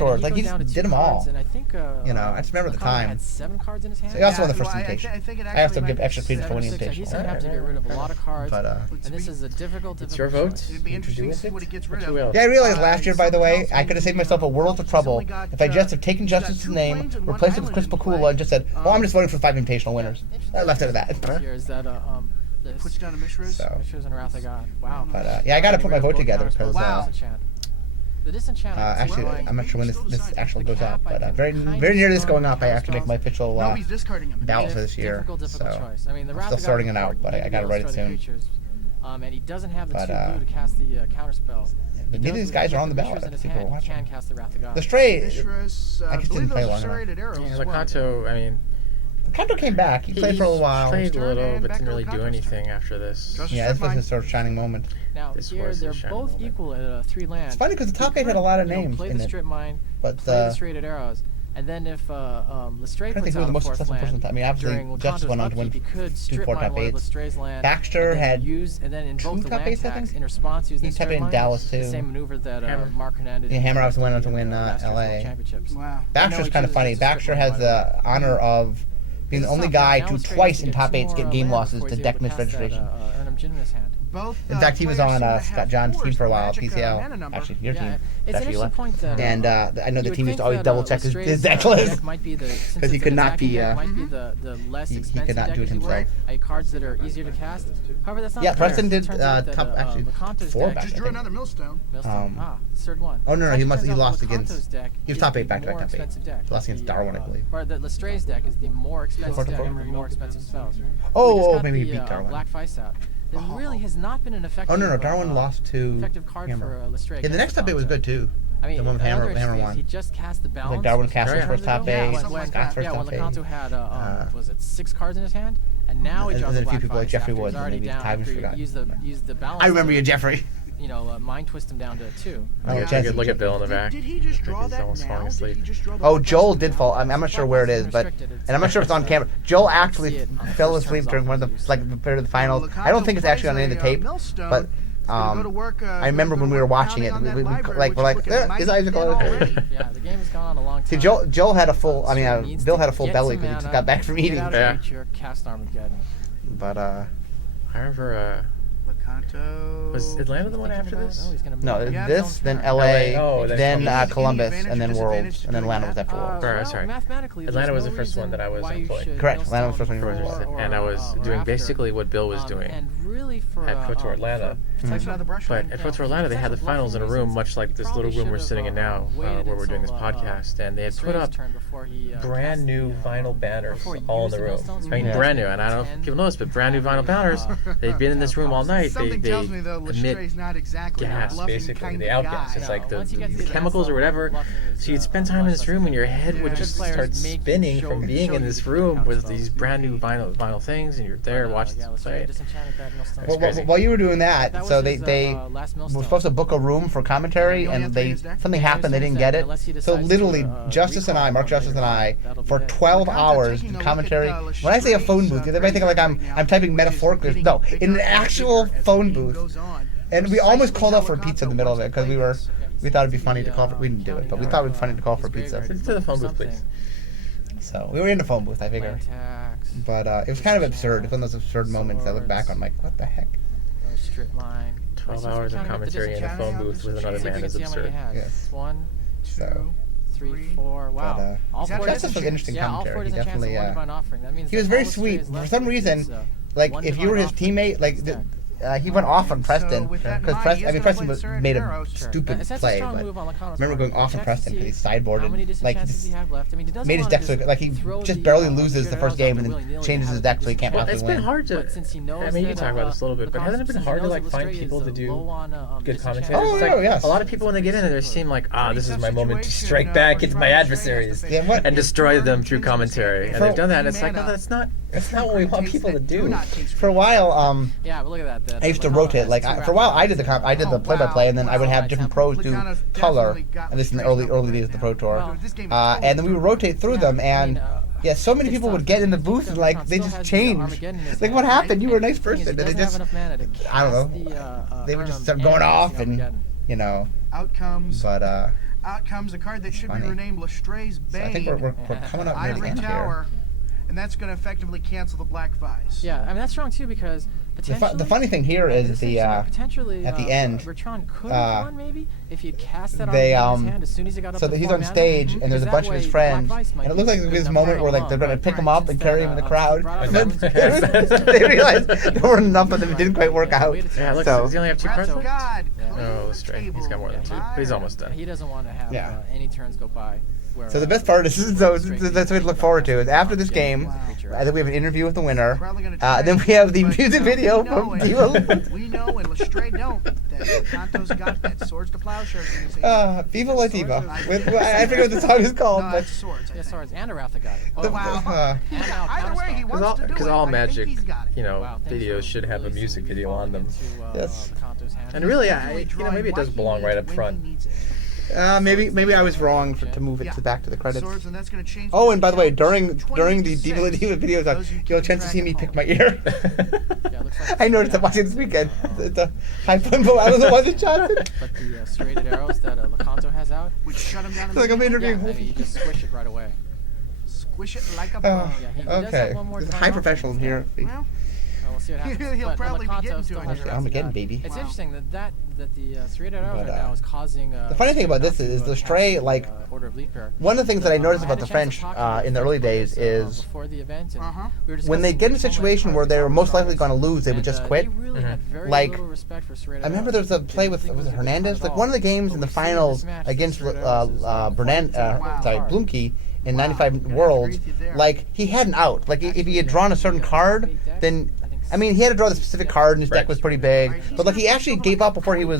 tours. Like, he just did them all. And I think, you know, I just remember the time. Had 7 cards in his hand. So he also won the first invitation. I have to give extra credit for winning invitation. He's going to have to get rid of a lot of cards. But, and this is a difficult It's your vote. It'd be interesting to see what he gets rid of. yeah, I realized last year, by the way, I could have saved myself a world of trouble if I just have taken Justice's name, replaced it with Chris Bakula, and just said, "Oh, I'm just voting for 5 invitational winners." I left it at that. Here is that Puts down a Mishra's. Mishra's and Wrath of God. Wow. But yeah, I got to put my vote together because the disenchant. actually, I'm not sure when this actually goes up, but very near to this going up, I have to make my official ballot for this year. So I'm still sorting it out, but I got to write it soon. And he doesn't have the 2 blue to cast the counter spell. But neither of these guys are on the ballot. If people are watching. Can cast the Wrath of God. The Stray, I just didn't play long enough. Yeah, Lakanto, I mean... Kanto came back. He played for a little while. Played a little, but didn't really do anything after this. Yeah, this was his sort of shining moment. Now, here, they're both equal at 3 lands. It's funny because the top 8 had a lot of names play in the it. strip mine, But play the straighted arrows. And then if Lestray I think puts who was out the a most 4th successful person. land, I mean, obviously, Justice went on to win 2 4 top 8s. Baxter had and then invoke 2 the top land 8s, I tax think. in response using He the tapped strip in mine. Dallas too. The same maneuver that Mark Hernandez. Yeah, Hammer obviously went on to win LA. Championships. Wow. Baxter's kind of funny. Baxter has the honor of being the only guy to twice in top 8s get game losses to deck misregistration. In fact, he was on Scott John's team for a while, PCL. Actually, your team. After you left. And I know the team used to always double check his deck list because he could not be. He could not do it himself. Cards that are easier to cast. However, that's not. Yeah, Preston did top actually 4 back. Just drew another millstone. Third one. Oh no, he lost against. He was top 8 back to back top 8. He lost against Darwin, I believe. Or the Lestray's deck is the more expensive deck with more expensive spells. Oh, maybe he beat Darwin. Black Vice out. There really has not been an effective. Oh no, Darwin lost to effective card Hammer. for Lestray. Yeah, the next top 8 was good too. I mean, the one with Hammer won. He just cast the balance. Like Darwin cast his first top 8. Scott's first top 8. When Lakanto had was it 6 cards in his hand, and now he draws a few Black people like Vice Jeffrey after Woods, he's already maybe down. Tyvus After forgot. he used the balance. I remember you, Jeffrey. You know, mind twist him down to 2. Oh, yeah, you could look at Bill in the back. Did he just draw He's that almost falling asleep. Oh, Joel did fall. I'm not sure where it is, but and I'm not sure if it's on camera. Joel actually fell asleep during one of the finals. I don't think it's actually on any of the tape, but I remember when we were watching it. We're like, his eyes are closed. Yeah, the game has gone on a long time. See, Joel had a full. I mean, Bill had a full belly because he just got back from eating. Yeah. Cast Armageddon. But I remember. Lakanto. Was Atlanta the one after this? No, this, then LA, then Columbus, and then Worlds, and then Atlanta was after Worlds. Sorry. Atlanta was the first one that I was employed. Correct, Atlanta was the first one you were employed. And I was doing basically what Bill was doing. At Pro Atlanta. But at Pro Atlanta, they had the finals in a room, much like this little room we're sitting in now, where we're doing this podcast. And they had put up brand new vinyl banners all in the room. I mean, brand new. And I don't know if people know this, but brand new vinyl banners. They've been in this room all night. They emit gas, basically. They outgas. It's like the chemicals or whatever. So you'd spend time in this room and your head would just start spinning from being in this room with these brand new vinyl things, and you're there watching this play. While you were doing that, so they were supposed to book a room for commentary, and something happened, they didn't get it. So literally, Justice and I, Mark Justice and I, for 12 hours did commentary. When I say a phone booth, everybody think like I'm typing metaphorically. No, in an actual phone booth. And we almost called out for pizza in the middle of it because we thought it'd be funny to call for. We didn't do it, but we thought it'd be funny to call for pizza. To the phone booth, please. So we were in the phone booth, I figure. But it was kind of absurd. It's one of those absurd moments I look back on, like, what the heck? 12 hours of commentary in a phone booth with another man is absurd. Yes. 1, 2, 3, 4. Wow. Justice was interesting commentary. He definitely. He was that very sweet. For some reason, like if you were his teammate, like he went off on Preston because Preston made a stupid play. But I remember going off on Preston because he sideboarded. Like he just made his deck so like he just barely loses the first game and then changes his deck so he can't possibly win. It's been hard to. I mean, you can talk about this a little bit, but hasn't it been hard to like find people to do good commentary? Oh yes. A lot of people when they get in there, they seem like this is my moment to strike back into my adversaries and destroy them through commentary. And they've done that. And it's like, no, that's not what we want people to do. For a while, yeah, but look at that. I used to rotate. Like for a while, I did the play-by-play, and then I would have different pros do color. At least in the early days of the Pro Tour, and then we would rotate through them. And yeah, so many people would get in the booth and like they just changed. Like what happened? You were a nice person, and they just I don't know. They would just start going off and you know. Outcomes. But out comes a card that should Funny. be renamed Lestray's Bane. So I think we're coming up near the Ivory end Tower, and that's going to effectively cancel the Black Vice. Yeah, I mean that's strong too because potentially. The funny thing here is potentially at the end, Bertrand could have won maybe if he cast that they on his hand as soon as he got up. so to he's 4 on mana, stage and there's a bunch of his friends, and it looks like there's this moment where like they're going to pick him up and carry him in the crowd, but they realized there weren't enough of them. It didn't quite work out. Yeah, look, So does he only have 2 cards left? God. Oh, Lestray. He's got more than 2. But he's almost done. He doesn't want to have any turns go by. So the best part is that's what we look forward to is after this game, I think we have an interview with the winner. Then we have the music video from Viva. We know and Lestray don't that Lecanto's got that Swords to Plowshares in his hand. Viva La Diva. I forget what the song is called, No, but that's Swords. I Yeah, think. Swords and Aratha got it. The- Wow. Either way, he wants to do it. Because all I think Magic, he's got it. videos should have a music video on them. Yes. And really, maybe it does belong right up front. maybe I was wrong to move it back to the credits. Swords, and that's going to change. Oh, and by the way, during the Diva La Diva videos, you'll have a chance to see me pick my ear. I noticed that watching this weekend. The high flambo. I don't know why the shot. But the serrated arrows that Lecanto has out, Would shut him down. It's like I'm interviewing. I mean, you just squish it right away. Squish it like a bug. He does Okay, have one more there's a turn high off. professional here. Well, We'll see what happens. He'll But probably be Lecanto getting to still him. has Actually, Aratha Armageddon, got it. baby. It's Wow. interesting that the serrated arrows right now is causing. The funny thing about this is Lestray, like, order of lead pair. one of the things that I noticed I about had the a chance to French talk to in the early days is before the event, and we were when they discussing get in a so many situation cards where they they're got most likely with going to lose, they would and, just quit. They really had very Like, little respect for serrated I remember there was a play with was it Hernandez? Like one of the games in the finals against Blumke in '95 Worlds. Like he had an out. Like if he had drawn a certain card, then I mean he had to draw the specific card and his deck was pretty big. But like he actually gave up before he was